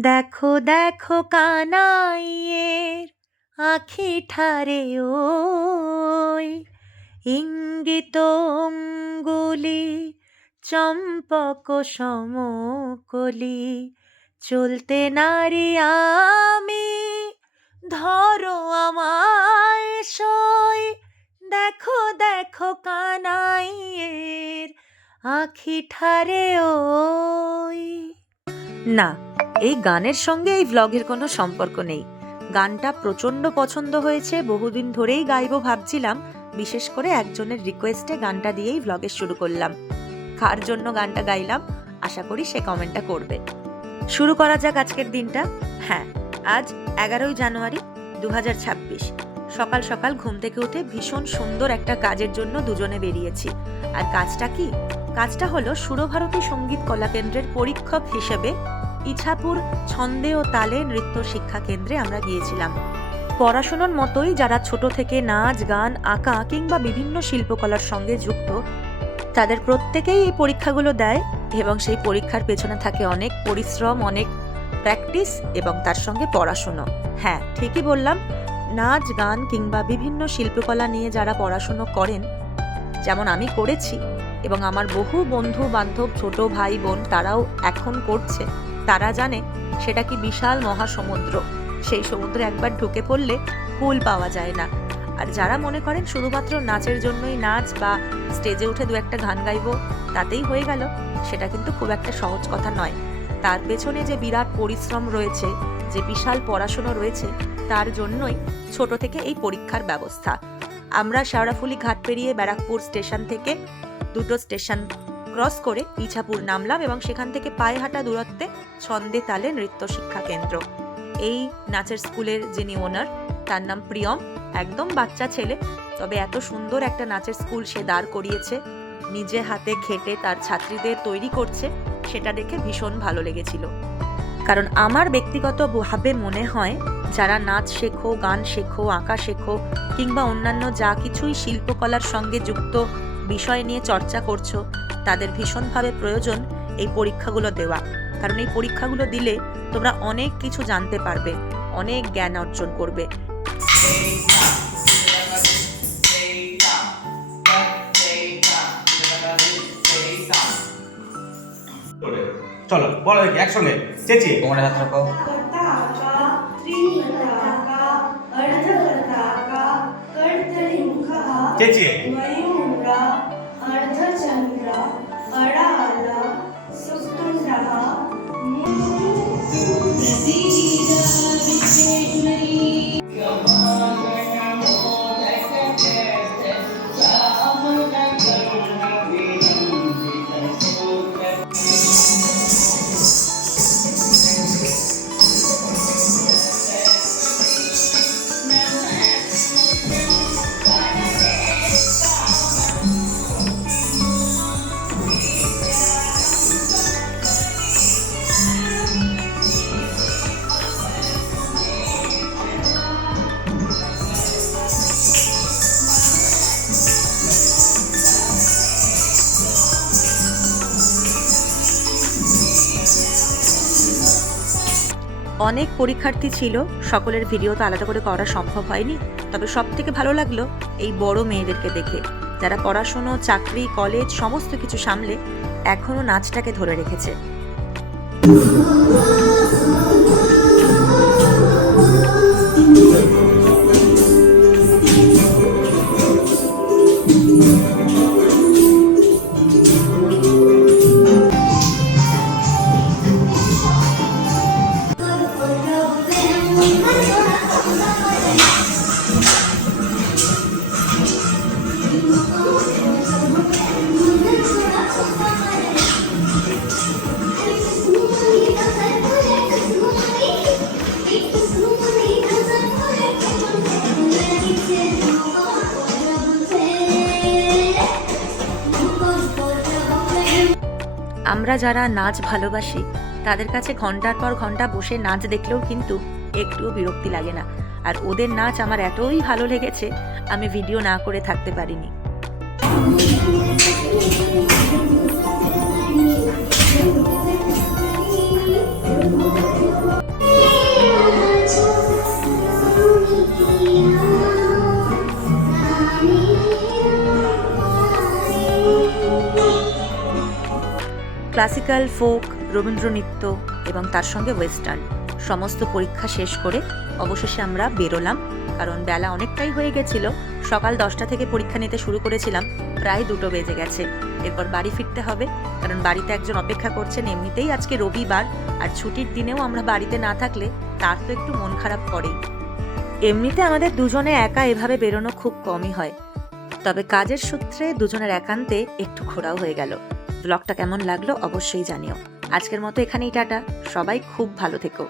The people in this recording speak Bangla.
দেখো দেখো কানাইয়ের আখি ঠারে ওই। ইঙ্গিত অঙ্গুলি, চম্পক সমকলি, চলতে নারী আমি, ধরো আমায় সই। দেখো দেখো কানাইয়ের আখি ঠারে ওই। না এই গানের সঙ্গে এই ভ্লগের কোনো সম্পর্ক নেই। গানটা প্রচণ্ড পছন্দ হয়েছে, বহুদিন ধরেই গাইবো ভাবছিলাম, বিশেষ করে একজনের রিকোয়েস্টে গানটা দিয়েই ভ্লগের শুরু করলাম। কার জন্য গানটা গাইলাম? আশা করি সে কমেন্টটা করবে। শুরু করা যাক আজকের দিনটা। হ্যাঁ আজ এগারোই জানুয়ারি দু হাজার ছাব্বিশ। সকাল সকাল ঘুম থেকে উঠে ভীষণ সুন্দর একটা কাজের জন্য দুজনে বেরিয়েছি। আর কাজটা কি? কাজটা হলো সুরভারতী সংগীত কলা কেন্দ্রের পরীক্ষক হিসেবে ইছাপুর, ছন্দে ও তালে নৃত্য শিক্ষা কেন্দ্রে আমরা গিয়েছিলাম। পড়াশোনার মতোই যারা ছোট থেকে নাচ, গান, আঁকা কিংবা বিভিন্ন শিল্পকলার সঙ্গে যুক্ত, তাদের প্রত্যেকেই এই পরীক্ষাগুলো দেয় এবং সেই পরীক্ষার পেছনে থাকে অনেক পরিশ্রম, অনেক প্র্যাকটিস এবং তার সঙ্গে পড়াশুনো। হ্যাঁ ঠিকই বললাম, নাচ, গান কিংবা বিভিন্ন শিল্পকলা নিয়ে যারা পড়াশুনো করেন, যেমন আমি করেছি এবং আমার বহু বন্ধু বান্ধব ছোট ভাই বোন তারাও এখন করছে তারা জানে সেটা কি বিশাল মহাসমুদ্র। সেই সমুদ্রে একবার ঢুকে পড়লে কুল পাওয়া যায় না। আর যারা মনে করেন শুধুমাত্র নাচের জন্যই নাচ বা স্টেজে উঠে দু একটা গান গাইবো, তাতেই হয়ে গেল, সেটা কিন্তু খুব একটা সহজ কথা নয়। তার পেছনে যে বিরাট পরিশ্রম রয়েছে, যে বিশাল পড়াশুনো রয়েছে, তার জন্যই ছোট থেকে এই পরীক্ষার ব্যবস্থা। আমরা শেওড়াফুলি ঘাট পেরিয়ে ব্যারাকপুর স্টেশন থেকে দুটো স্টেশন ক্রস করে ইছাপুর নামলাম এবং সেখান থেকে পায়ে হাঁটা দূরত্বে ছন্দে তালে নৃত্য শিক্ষা কেন্দ্র। এই নাচের স্কুলের যিনি ওনার, তার নাম প্রিয়ম, একদম বাচ্চা ছেলে। তবে এত সুন্দর একটা নাচের স্কুল সে দাঁড় করিয়েছে, নিজে হাতে খেটে তার ছাত্রীদের তৈরি করছে, সেটা দেখে ভীষণ ভালো লেগেছিল। কারণ আমার ব্যক্তিগতভাবে মনে হয়, যারা নাচ শেখো, গান শেখো, আঁকা শেখো, কিংবা অন্যান্য যা কিছুই শিল্পকলার সঙ্গে যুক্ত বিষয় নিয়ে চর্চা করছ তাদের ভীষণভাবে প্রয়োজন এই পরীক্ষাগুলো দেওয়া। কারণ এই পরীক্ষাগুলো দিলে তোমরা অনেক কিছু জানতে পারবে অনেক জ্ঞান অর্জন করবে। চলো বলো একসঙ্গে হাত রাখো। চেঁচিয়ে। बड़ा आला सुख तुम रहा। मुझे অনেক পরীক্ষার্থী ছিল, সকলের ভিডিও তো আলাদা করে করা সম্ভব হয়নি। তবে সব থেকে ভালো লাগল এই বড় মেয়েদেরকে দেখে। যারা পড়াশুনো, চাকরি কলেজ সমস্ত কিছু সামলে এখনও নাচটাকে ধরে রেখেছে। আমরা যারা নাচ ভালোবাসি, তাদের কাছে ঘণ্টার পর ঘণ্টা বসে নাচ দেখলেও কিন্তু একটুও বিরক্তি লাগে না আর ওদের নাচ আমার এতই ভালো লেগেছে, আমি ভিডিও না করে থাকতে পারিনি Thank you. Classical folk, Rabindra নৃত্য এবং তার সঙ্গে ওয়েস্টার্ন। সমস্ত পরীক্ষা শেষ করে অবশেষে আমরা বেরোলাম, কারণ বেলা অনেকটাই হয়ে গেছিল। সকাল দশটা থেকে পরীক্ষা নিতে শুরু করেছিলাম, প্রায় দুটো বেজে গেছে। এরপর বাড়ি ফিরতে হবে, কারণ বাড়িতে একজন অপেক্ষা করছেন। এমনিতেই আজকে রবিবার, আর ছুটির দিনেও আমরা বাড়িতে না থাকলে তার তো একটু মন খারাপ করেই। এমনিতে আমাদের দুজনে একা এভাবে বেরোনো খুব কমই হয়, তবে কাজের সূত্রে দুজনের একান্তে একটু ঘোরাও হয়ে গেল। ব্লগটা কেমন লাগল অবশ্যই জানিও। আজকের মতো এখানেই টাটা। সবাই খুব ভালো থেকো।